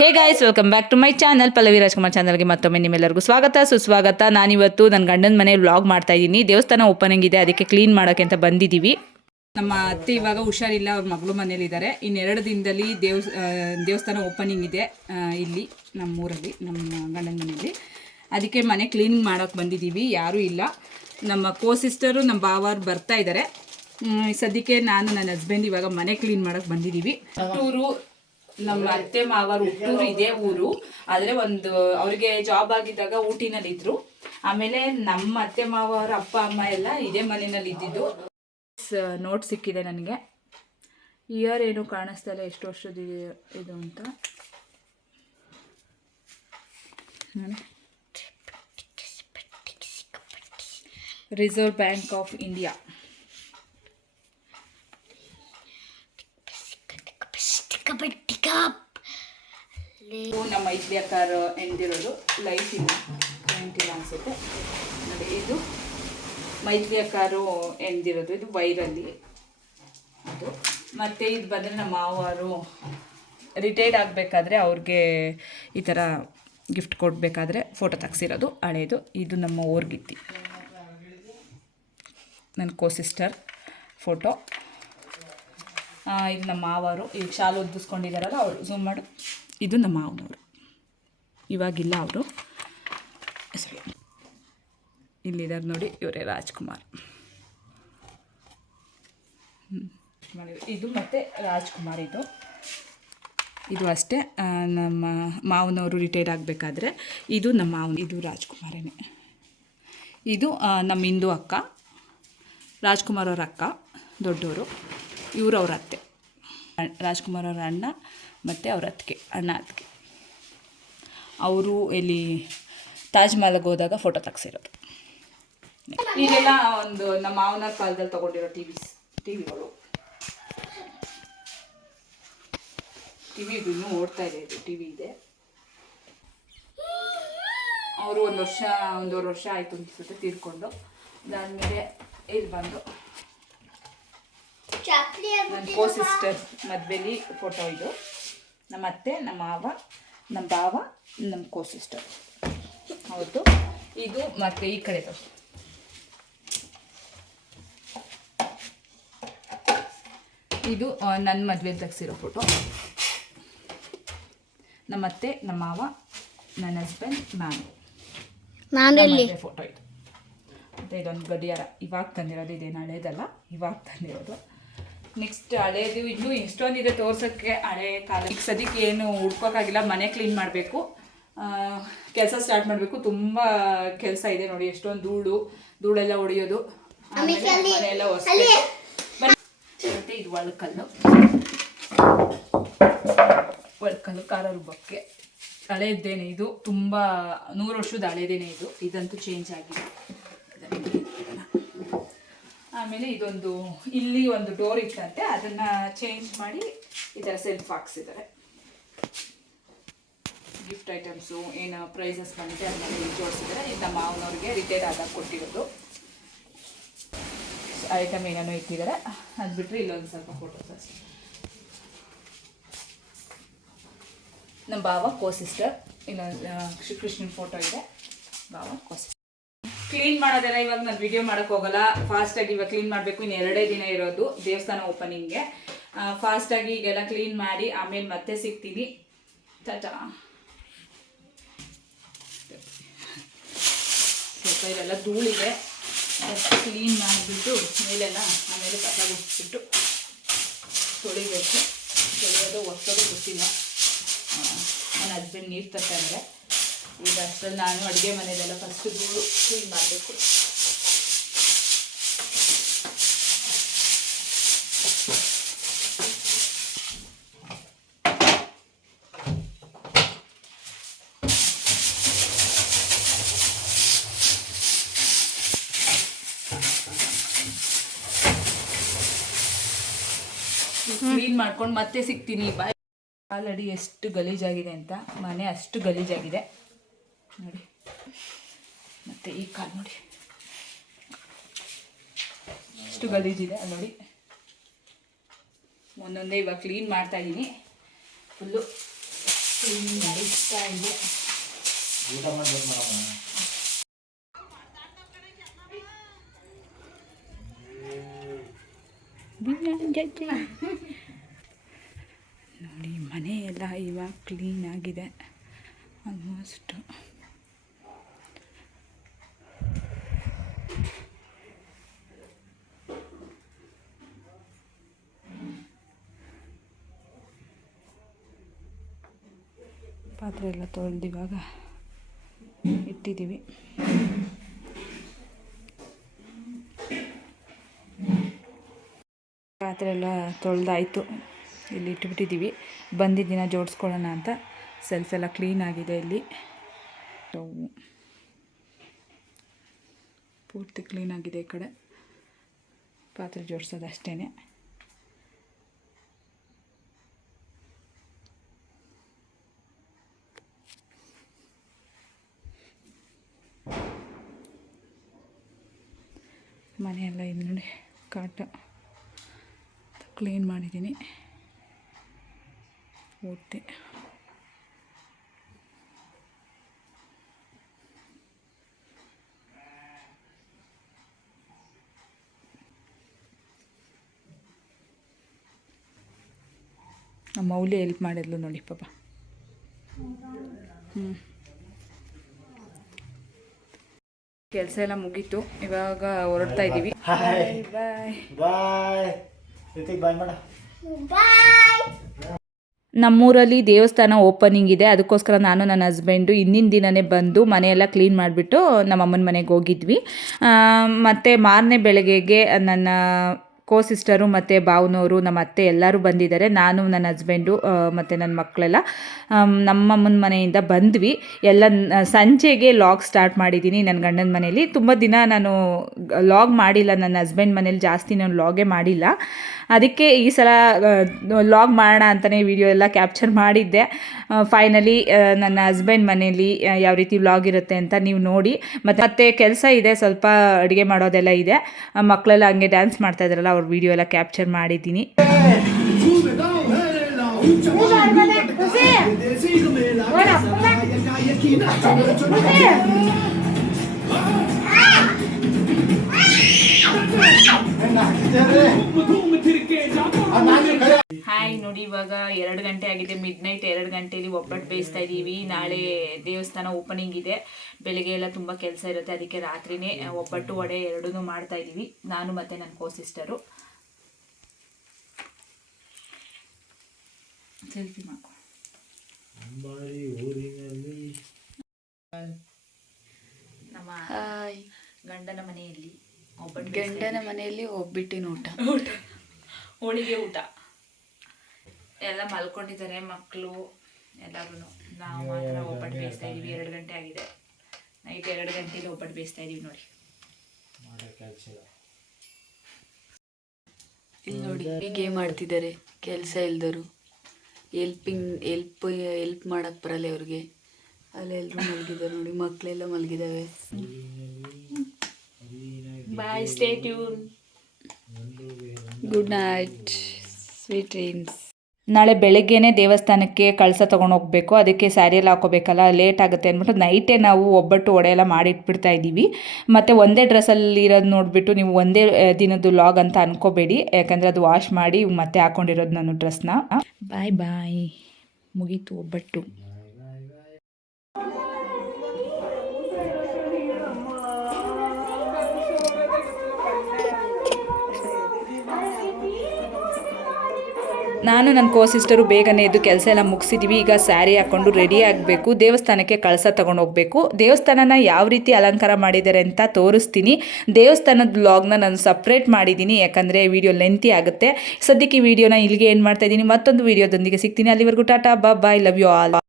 Hey guys welcome back to my channel Pallavi Rajkumar ಚಾನಲ್ಗೆ ಮತ್ತೊಮ್ಮೆ ನಿಮ್ಮೆಲ್ಲರಿಗೂ ಸ್ವಾಗತ. ಸುಸ್ವಾಗತ. ನಾನಿವತ್ತು ನನ್ನ ಗಂಡನ ಮನೆ ವ್ಲಾಗ್ ಮಾಡ್ತಾ ಇದ್ದೀನಿ. ದೇವಸ್ಥಾನ ಓಪನಿಂಗ್ ಇದೆ ಅದಕ್ಕೆ ಕ್ಲೀನ್ ಮಾಡೋಕ್ಕೆ ಅಂತ ಬಂದಿದ್ದೀವಿ ನಮ್ಮ ಅತ್ತೆ ಇವಾಗ ಹುಷಾರಿಲ್ಲ ಅವ್ರ ಮಗಳು ಮನೇಲಿದ್ದಾರೆ ಇನ್ನೆರಡು ದಿನದಲ್ಲಿ ದೇವ್ ದೇವಸ್ಥಾನ ಓಪನಿಂಗ್ ಇದೆ ಇಲ್ಲಿ ಇಲ್ಲಿ ನಮ್ಮೂರಲ್ಲಿ ನಮ್ಮ ಗಂಡನ ಮನೆಯಲ್ಲಿ. ಅದಕ್ಕೆ ಮನೆ ಕ್ಲೀನಿಂಗ್ ಮಾಡೋಕ್ಕೆ ಬಂದಿದ್ದೀವಿ ಯಾರೂ ಇಲ್ಲ. ನಮ್ಮ ಕೋ ಸಿಸ್ಟರು ನಮ್ಮ ಬಾವರು ಬರ್ತಾ ಇದ್ದಾರೆ ಸದ್ಯಕ್ಕೆ ನಾನು ನನ್ನ ಹಸ್ಬೆಂಡ್ ಇವಾಗ ಮನೆ ಕ್ಲೀನ್ ಮಾಡೋಕ್ಕೆ ಬಂದಿದ್ದೀವಿ ಟೂರು ನಮ್ಮ ಅತ್ತೆ ಮಾವರು ಹುಟ್ಟೂರು ಇದೇ ಊರು. ಆದ್ರೆ ಒಂದು ಅವ್ರಿಗೆ ಜಾಬ್ ಆಗಿದ್ದಾಗ ಊಟಿನಲ್ಲಿ ಇದ್ರು ಆಮೇಲೆ ನಮ್ಮ ಅತ್ತೆ ಮಾವರ ಅಪ್ಪ, ಅಮ್ಮ ಎಲ್ಲ ಇದೇ ಮನೆಯಲ್ಲಿ ಇದ್ದಿದ್ದು ನೋಟ್ ಸಿಕ್ಕಿದೆ ನನಗೆ. ಇಯರ್ ಏನು ಕಾಣಿಸ್ತಾ ಇಲ್ಲ, ಎಷ್ಟು ವರ್ಷದ ಇದು ಅಂತ. ರಿಸರ್ವ್ ಬ್ಯಾಂಕ್ ಆಫ್ ಇಂಡಿಯಾ ಇವು ನಮ್ಮ ಇಡ್ಲಿ ಅಕ್ಕಾರ ಎಂದಿರೋದು ಲೈಟ್ ಇಲ್ಲ ಕರೆಂಟ್ ಇಲ್ಲ ಅನ್ಸುತ್ತೆ. ನೋಡಿ ಇದು ಮೈತ್ರಿ ಅಕ್ಕಾರು ಎಂದಿರೋದು. ಇದು ವೈರಲ್ಲಿ. ಅದು. ಮತ್ತು ಇದು ಬಂದರೆ ನಮ್ಮ ಮಾವರು ರಿಟೈರ್ಡ್ ಆಗಬೇಕಾದ್ರೆ ಅವ್ರಿಗೆ ಈ ಥರ ಗಿಫ್ಟ್ ಕೊಡಬೇಕಾದ್ರೆ ಫೋಟೋ ತೆಗ್ಸಿರೋದು, ಹಳೇದು. ಇದು ನಮ್ಮ ಊರ್ಗಿತ್ತಿ. ನನ್ನ ಕೋ ಸಿಸ್ಟರ್ ಫೋಟೋ ಇದು ನಮ್ಮ ಮಾವರು. ಈಗ ಶಾಲು ಒದ್ದಿಸ್ಕೊಂಡಿದ್ದಾರಲ್ಲ ಅವರು ಝೂಮ್ ಮಾಡು. ಇದು ನಮ್ಮ ಮಾವನವರು. ಇವಾಗಿಲ್ಲ ಅವರು. ಸರಿ. ಇಲ್ಲಿದ್ದಾರೆ ನೋಡಿ, ಇವರೇ ರಾಜ್ಕುಮಾರ್. ಇದು ಮತ್ತು ರಾಜ್ಕುಮಾರ್ ಇದು. ಇದು ಅಷ್ಟೇ. ನಮ್ಮ ಮಾವನವರು ರಿಟೈರ್ ಆಗಬೇಕಾದ್ರೆ ಇದು ನಮ್ಮ ಮಾವನ, ಇದು ರಾಜ್ಕುಮಾರೇ ಇದು ನಮ್ಮ ಹಿಂದೂ ಅಕ್ಕ. ರಾಜ್ಕುಮಾರ್ ಅವ್ರ ಅಕ್ಕ ದೊಡ್ಡವರು ಇವರು ಅವ್ರ ಅತ್ತೆ. ರಾಜ್ಕುಮಾರ್ ಅವರ ಅಣ್ಣ ಮತ್ತು ಅವ್ರ ಅತ್ತಿಗೆ, ಅಣ್ಣ ಅತ್ತಿಗೆ. ಅವರು ಇಲ್ಲಿ ತಾಜ್ ಮಹಲ್ಗೆ ಹೋದಾಗ ಫೋಟೋ ತೆಗ್ಸಿರೋದು. ಇದೆಲ್ಲ ಒಂದು ನಮ್ಮ ಮಾವನ ಕಾಲದಲ್ಲಿ ತಗೊಂಡಿರೋ ಟಿ ವಿಸ್ ಟಿ ವಿಗಳು ಟಿ ವಿ ಓಡ್ತಾ ಇದೆ ಇದು ಟಿ ವಿ ಇದೆ. ಅವರು ಒಂದು ವರ್ಷ, ಒಂದೂವರೆ ವರ್ಷ ಆಯಿತು ಅನಿಸುತ್ತೆ ತೀರ್ಕೊಂಡು. ಅದಾದಮೇಲೆ ಇಲ್ಲಿ ಬಂದು. ನನ್ನ ಕೋ ಸಿಸ್ಟರ್ ಮದುವೆಲಿ ಫೋಟೋ ಇದು. ನಮ್ಮ ಅತ್ತೆ ನಮ್ಮ ಮಾವ ನಮ್ಮ ಭಾವ ನಮ್ಮ ಕೋ ಸಿಸ್ಟರ್ ಹೌದು. ಇದು ಮತ್ತೆ ಈ ಕಡೆ ಇದು ನನ್ನ ಮದುವೆ ತೆಗ್ಸಿರೋ ಫೋಟೋ ನಮ್ಮ ಅತ್ತೆ ನಮ್ಮ ಮಾವ ನನ್ನ ಹಸ್ಬೆಂಡ್ ನಾನು ಫೋಟೋ ಇದು. ಮತ್ತೆ ಇದೊಂದು ಗಡಿಯಾರ. ಇವಾಗ ತಂದಿರೋದು ಇದೇನು ಹಳೇದಲ್ಲ ಇವಾಗ ತಂದಿರೋದು. ನೆಕ್ಸ್ಟ್ ಹಳೇದು ಇನ್ನೂ ಎಷ್ಟೊಂದಿದೆ ತೋರ್ಸೋಕ್ಕೆ ಹಳೆ ಕಾಲ. ಈಗ ಸದ್ಯಕ್ಕೆ ಏನು ಹುಡ್ಕೋಕ್ಕಾಗಿಲ್ಲ ಮನೆ ಕ್ಲೀನ್ ಮಾಡಬೇಕು. ಕೆಲಸ ಸ್ಟಾರ್ಟ್ ಮಾಡಬೇಕು. ತುಂಬ ಕೆಲಸ ಇದೆ ನೋಡಿ ಎಷ್ಟೊಂದು ಧೂಳು ಧೂಳೆಲ್ಲ ಹೊಡೆಯೋದು. ಮನೆಯೆಲ್ಲ ಹೊಸ ಮತ್ತು ಇದು ಒಳಕಲ್ಲು. ಒಳಕಲ್ಲು ಖಾರ ರುಬ್ಬಕ್ಕೆ. ಹಳೇದೇನೆ ಇದು. ತುಂಬ ನೂರು ವರ್ಷದ ಹಳೇದೇನೆ ಇದು. ಇದಂತೂ ಚೇಂಜ್ ಆಗಿದೆ. ಆಮೇಲೆ ಇದೊಂದು, ಇಲ್ಲಿ ಒಂದು ಡೋರ್ ಇತ್ತಂತೆ, ಅದನ್ನ ಚೇಂಜ್ ಮಾಡಿ ಈ ಥರ ಸೆಲ್ಫ್ ಹಾಕ್ಸಿದ್ದಾರೆ. ಗಿಫ್ಟ್ ಐಟಮ್ಸು ಏನು ಪ್ರೈಸಸ್ ಬಂದಿದೆ, ಅದನ್ನ ಇಲ್ಲಿ ಜೋಡಿಸಿದ್ದಾರೆ. ಇದು ನಮ್ಮ ಮಾವನವ್ರಿಗೆ ರಿಟೈರ್ ಆದಾಗ ಕೊಟ್ಟಿರೋದು. ಐಟಮ್ ಏನೇನೋ ಇಟ್ಟಿದ್ದಾರೆ. ಅದು ಬಿಟ್ಟರೆ ಇಲ್ಲೊಂದು ಸ್ವಲ್ಪ ಫೋಟೋಸ್ ಅಷ್ಟೇ. ನಮ್ಮ ಬಾವ ಕೋ ಸಿಸ್ಟರ್ ಇನ್ನೊಂದು ಶ್ರೀಕೃಷ್ಣನ ಫೋಟೋ ಇದೆ. ಬಾವ ಕೋ ಸಿಸ್ಟರ್ ಕ್ಲೀನ್ ಮಾಡೋದೆಲ್ಲ ಇವಾಗ ನಾನು ವಿಡಿಯೋ ಮಾಡೋಕೆ ಹೋಗಲ್ಲ. ಫಾಸ್ಟಾಗಿ ಇವಾಗ ಕ್ಲೀನ್ ಮಾಡಬೇಕು. ಇನ್ನು ಎರಡೇ ದಿನ ಇರೋದು ದೇವಸ್ಥಾನ ಓಪನಿಂಗ್ಗೆ ಫಾಸ್ಟಾಗಿ ಈಗೆಲ್ಲ ಕ್ಲೀನ್ ಮಾಡಿ ಆಮೇಲೆ ಮತ್ತೆ ಸಿಗ್ತೀನಿ. ಟಾಟಾ. ಸ್ವಲ್ಪ ಇದೆಲ್ಲ ಧೂಳಿದೆ. ಕ್ಲೀನ್ ಮಾಡಿಬಿಟ್ಟು ಮೇಲೆಲ್ಲ ಆಮೇಲೆ ಕಸ ಗುಡಿಸ್ಬಿಟ್ಟು ತೊಳಿಬೇಕು. ತೊಳೆಯೋದು, ಒತ್ತೋದು ಗೊತ್ತಿಲ್ಲ. ನನ್ನ ಹಸ್ಬೆಂಡ್ ನೀರು ತರ್ತಾ ಇದ್ದಾರೆ ಈಗ ಅಷ್ಟರಲ್ಲಿ ನಾನು ಅಡುಗೆ ಮನೆಯಲ್ಲೆಲ್ಲ ಫಸ್ಟ್ ಧೂಳು ಕ್ಲೀನ್ ಮಾಡಬೇಕು. ಕ್ಲೀನ್ ಮಾಡ್ಕೊಂಡು ಮತ್ತೆ ಸಿಗ್ತೀನಿ. ಬಾಯ್. ಆಲ್ರೆಡಿ ಎಷ್ಟು ಗಲೀಜಾಗಿದೆ ಅಂತ? ಮನೆ ಅಷ್ಟು ಗಲೀಜಾಗಿದೆ. ನೋಡಿ. ಮತ್ತೆ ಈ ಕಾಲು ನೋಡಿ. ಇಷ್ಟು ಗಲೀಜಿದೆ ನೋಡಿ. ಒಂದೊಂದೇ ಇವಾಗ ಕ್ಲೀನ್ ಮಾಡ್ತಾ ಇದ್ದೀನಿ ಫುಲ್ಲು ಕ್ಲೀನ್ ಊಟ ಇದೆ ನೋಡಿ ಮನೆ ಎಲ್ಲ ಇವಾಗ ಕ್ಲೀನ್ ಆಗಿದೆ. ಆಲ್ಮೋಸ್ಟು ಪಾತ್ರೆ ಎಲ್ಲ ತೊಳೆದು ಇವಾಗ ಇಟ್ಟಿದ್ದೀವಿ. ಪಾತ್ರೆ ಎಲ್ಲ ತೊಳೆದಾಯಿತು. ಇಲ್ಲಿ ಇಟ್ಬಿಟ್ಟಿದ್ದೀವಿ ಬಂದಿದ್ದ ದಿನ ಜೋಡಿಸ್ಕೊಳ್ಳೋಣ ಅಂತ. ಸೆಲ್ಫ್ ಎಲ್ಲ ಕ್ಲೀನ್ ಆಗಿದೆ ಇಲ್ಲಿ. ಪೂರ್ತಿ ಕ್ಲೀನಾಗಿದೆ ಈ ಕಡೆ. ಪಾತ್ರೆ ಜೋಡಿಸೋದು ಅಷ್ಟೇ ಮನೆಯೆಲ್ಲ ಇಲ್ಲಿ ನೋಡಿ ಕಾಟ. ಕ್ಲೀನ್ ಮಾಡಿದ್ದೀನಿ. ಪೂರ್ತಿ ಮೌಲ್ಯ ಮೌಲಿ ಹೆಲ್ಪ್ ಮಾಡಿದ್ಲು ನೋಡಿ ಪಾಪ. ಹ್ಞೂ ಕೆಲಸ ಎಲ್ಲ ಮುಗೀತು. ಇವಾಗ ಹೊರಡ್ತಾ ಇದ್ದೀವಿ. ಹಾಯ್ ಬಾಯ್ ಬಾಯ್ ರಿತಿಕ್ ಬಾಯ್ ಮಾಡ. ನಮ್ಮೂರಲ್ಲಿ ದೇವಸ್ಥಾನ ಓಪನಿಂಗ್ ಇದೆ. ಅದಕ್ಕೋಸ್ಕರ ನಾನು ನನ್ನ ಹಸ್ಬೆಂಡು ಹಿಂದಿನ ದಿನವೇ ಬಂದು ಮನೆಯೆಲ್ಲ ಕ್ಲೀನ್ ಮಾಡಿಬಿಟ್ಟು ನಮ್ಮ ಅಮ್ಮನ ಮನೆಗೆ ಹೋಗಿದ್ವಿ. ಮತ್ತು ಮಾರನೇ ಬೆಳಗ್ಗೆಗೆ ನನ್ನ ಕೋ ಸಿಸ್ಟರು ಮತ್ತು ಬಾವನವರು ನಮ್ಮ ಅತ್ತೆ ಎಲ್ಲರೂ ಬಂದಿದ್ದಾರೆ. ನಾನು, ನನ್ನ ಹಸ್ಬೆಂಡು ಮತ್ತು ನನ್ನ ಮಕ್ಕಳೆಲ್ಲ ನಮ್ಮಮ್ಮನ ಮನೆಯಿಂದ ಬಂದ್ವಿ. ಎಲ್ಲ ಸಂಜೆಗೆ ಲಾಗ್ ಸ್ಟಾರ್ಟ್ ಮಾಡಿದ್ದೀನಿ ನನ್ನ ಗಂಡನ ಮನೇಲಿ ತುಂಬ ದಿನ ನಾನು ಲಾಗ್ ಮಾಡಿಲ್ಲ, ನನ್ನ ಹಸ್ಬೆಂಡ್ ಮನೇಲಿ ಜಾಸ್ತಿ ನಾನು ಲಾಗೇ ಮಾಡಿಲ್ಲ. ಅದಕ್ಕೆ ಈ ಸಲ ಲಾಗ್ ಮಾಡೋಣ ಅಂತಲೇ ವಿಡಿಯೋ ಎಲ್ಲ ಕ್ಯಾಪ್ಚರ್ ಮಾಡಿದ್ದೆ. ಫೈನಲಿ ನನ್ನ ಹಸ್ಬೆಂಡ್ ಮನೇಲಿ ಯಾವ ರೀತಿ ವ್ಲಾಗ್ ಇರುತ್ತೆ ಅಂತ ನೀವು ನೋಡಿ. ಮತ್ತು, ಮತ್ತೆ ಕೆಲಸ ಇದೆ, ಸ್ವಲ್ಪ ಅಡುಗೆ ಮಾಡೋದೆಲ್ಲ ಇದೆ. ಮಕ್ಕಳೆಲ್ಲ ಹಂಗೆ ಡ್ಯಾನ್ಸ್ ಮಾಡ್ತಾ ಇದ್ರಲ್ಲ ಅವ್ರ ವಿಡಿಯೋ ಎಲ್ಲ ಕ್ಯಾಪ್ಚರ್ ಮಾಡಿದ್ದೀನಿ ಹಾಯ್ ನೋಡಿ ಇವಾಗ ಎರಡು ಗಂಟೆ ಆಗಿದೆ ಮಿಡ್ ನೈಟ್ ಎರಡು ಗಂಟೆಯಲ್ಲಿ ಒಬ್ಬಟ್ಟು ಬೇಯಿಸ್ತಾ ಇದ್ದೀವಿ ನಾಳೆ ದೇವಸ್ಥಾನ ಓಪನಿಂಗ್ ಇದೆ. ಬೆಳಿಗ್ಗೆ ಎಲ್ಲ ತುಂಬ ಕೆಲಸ ಇರುತ್ತೆ ಅದಕ್ಕೆ ರಾತ್ರಿನೇ ಒಬ್ಬಟ್ಟು ವಡೆ ಎರಡೂ ಮಾಡ್ತಾ ಇದ್ದೀವಿ ನಾನು ಮತ್ತು ನನ್ನ ಕೋ ಸಿಸ್ಟರು ಸೆಲ್ಫಿ ಮಾಡ್ಕೊ ನಮ್ಮ ಹಾಯ್ ಗಂಡನ ಮನೆಯಲ್ಲಿ ಒಬ್ಬಟ್ಟು ಗಂಡನ ಮನೆಯಲ್ಲಿ ಒಬ್ಬಿಟ್ಟಿನ ಊಟ. ಊಟ. ಹೋಳಿಗೆ ಊಟ. ಎಲ್ಲ ಮಲ್ಕೊಂಡಿದ್ದಾರೆ ಮಕ್ಕಳು ಎಲ್ಲರೂ ನಾವು ಮಾತ್ರ ಒಬ್ಬಟ್ಟು ಬೇಯಿಸ್ತಾ ಇದೀವಿ ಎರಡು ಗಂಟೆ ಆಗಿದೆ. ನೈಟ್ ಎರಡು ಗಂಟೆಗೆ ಒಬ್ಬಟ್ಟು ಬೇಯಿಸ್ತಾ ಇದೀವಿ ನೋಡಿ. ಇಲ್ಲಿ ನೋಡಿ ಹೀಗೆ ಆಡ್ತಿದ್ದಾರೆ ಕೆಲಸ ಇಲ್ದರು. ಎಲ್ಪಿಂಗ್ ಎಲ್ಪ್ ಎಲ್ಪ್ ಮಾಡಕ್ ಬರಲ್ಲ ಅವ್ರಿಗೆ ಅಲ್ಲೆಲ್ಲರೂ ಮಲಗಿದ್ದಾರೆ ನೋಡಿ ಮಕ್ಕಳೆಲ್ಲ ಮಲಗಿದಾವೆ bye stay tuned good night sweet dreams ನಾಳೆ ಬೆಳಗ್ಗೆನೇ ದೇವಸ್ಥಾನಕ್ಕೆ ಕಳಸ ತೊಗೊಂಡು ಹೋಗಬೇಕು. ಅದಕ್ಕೆ ಸ್ಯಾರಿಯಲ್ಲಿ ಹಾಕೋಬೇಕಲ್ಲ ಲೇಟ್ ಆಗುತ್ತೆ ಅಂದ್ಬಿಟ್ಟು ನೈಟೇ ನಾವು ಒಬ್ಬಟ್ಟು ವಡೆ ಎಲ್ಲ ಮಾಡಿಟ್ಬಿಡ್ತಾ ಇದ್ದೀವಿ. ಮತ್ತು ಒಂದೇ ಡ್ರೆಸ್ಸಲ್ಲಿ ಇರೋದು ನೋಡಿಬಿಟ್ಟು ನೀವು ಒಂದೇ ದಿನದ್ದು ಲಾಗ್ ಅಂತ ಅನ್ಕೋಬೇಡಿ. ಯಾಕಂದರೆ ಅದು ವಾಶ್ ಮಾಡಿ ಮತ್ತೆ ಹಾಕೊಂಡಿರೋದು ನಾನು ಡ್ರೆಸ್ನ ಬಾಯ್ ಬಾಯ್ ಮುಗೀತು ಒಬ್ಬಟ್ಟು. ನಾನು ನನ್ನ ಕೋ ಸಿಸ್ಟರು ಬೇಗನೆ ಎದ್ದು ಕೆಲಸ ಎಲ್ಲ ಮುಗಿಸಿದ್ವಿ. ಈಗ ಸ್ಯಾರಿ ಹಾಕ್ಕೊಂಡು ರೆಡಿ ಆಗಬೇಕು. ದೇವಸ್ಥಾನಕ್ಕೆ ಕಳಸ ಹೋಗಬೇಕು. ದೇವಸ್ಥಾನನ ಯಾವ ರೀತಿ ಅಲಂಕಾರ ಮಾಡಿದ್ದಾರೆ ಅಂತ ತೋರಿಸ್ತೀನಿ. ದೇವಸ್ಥಾನದ ಬ್ಲಾಗ್ನ ನಾನು ಸಪ್ರೇಟ್ ಮಾಡಿದ್ದೀನಿ ಯಾಕಂದರೆ ವಿಡಿಯೋ ಲೆಂತಿ ಆಗುತ್ತೆ. ಸದ್ಯಕ್ಕೆ ಈ ವಿಡಿಯೋನ ಇಲ್ಲಿಗೆ ಏನು ಮಾಡ್ತಾ ಇದ್ದೀನಿ. ಮತ್ತೊಂದು ವಿಡಿಯೋದೊಂದಿಗೆ ಸಿಗ್ತೀನಿ. ಅಲ್ಲಿವರೆಗೂ ಟಾಟಾ, ಬಾ ಬಾಯ್ ಲವ್ ಯು ಆಲ್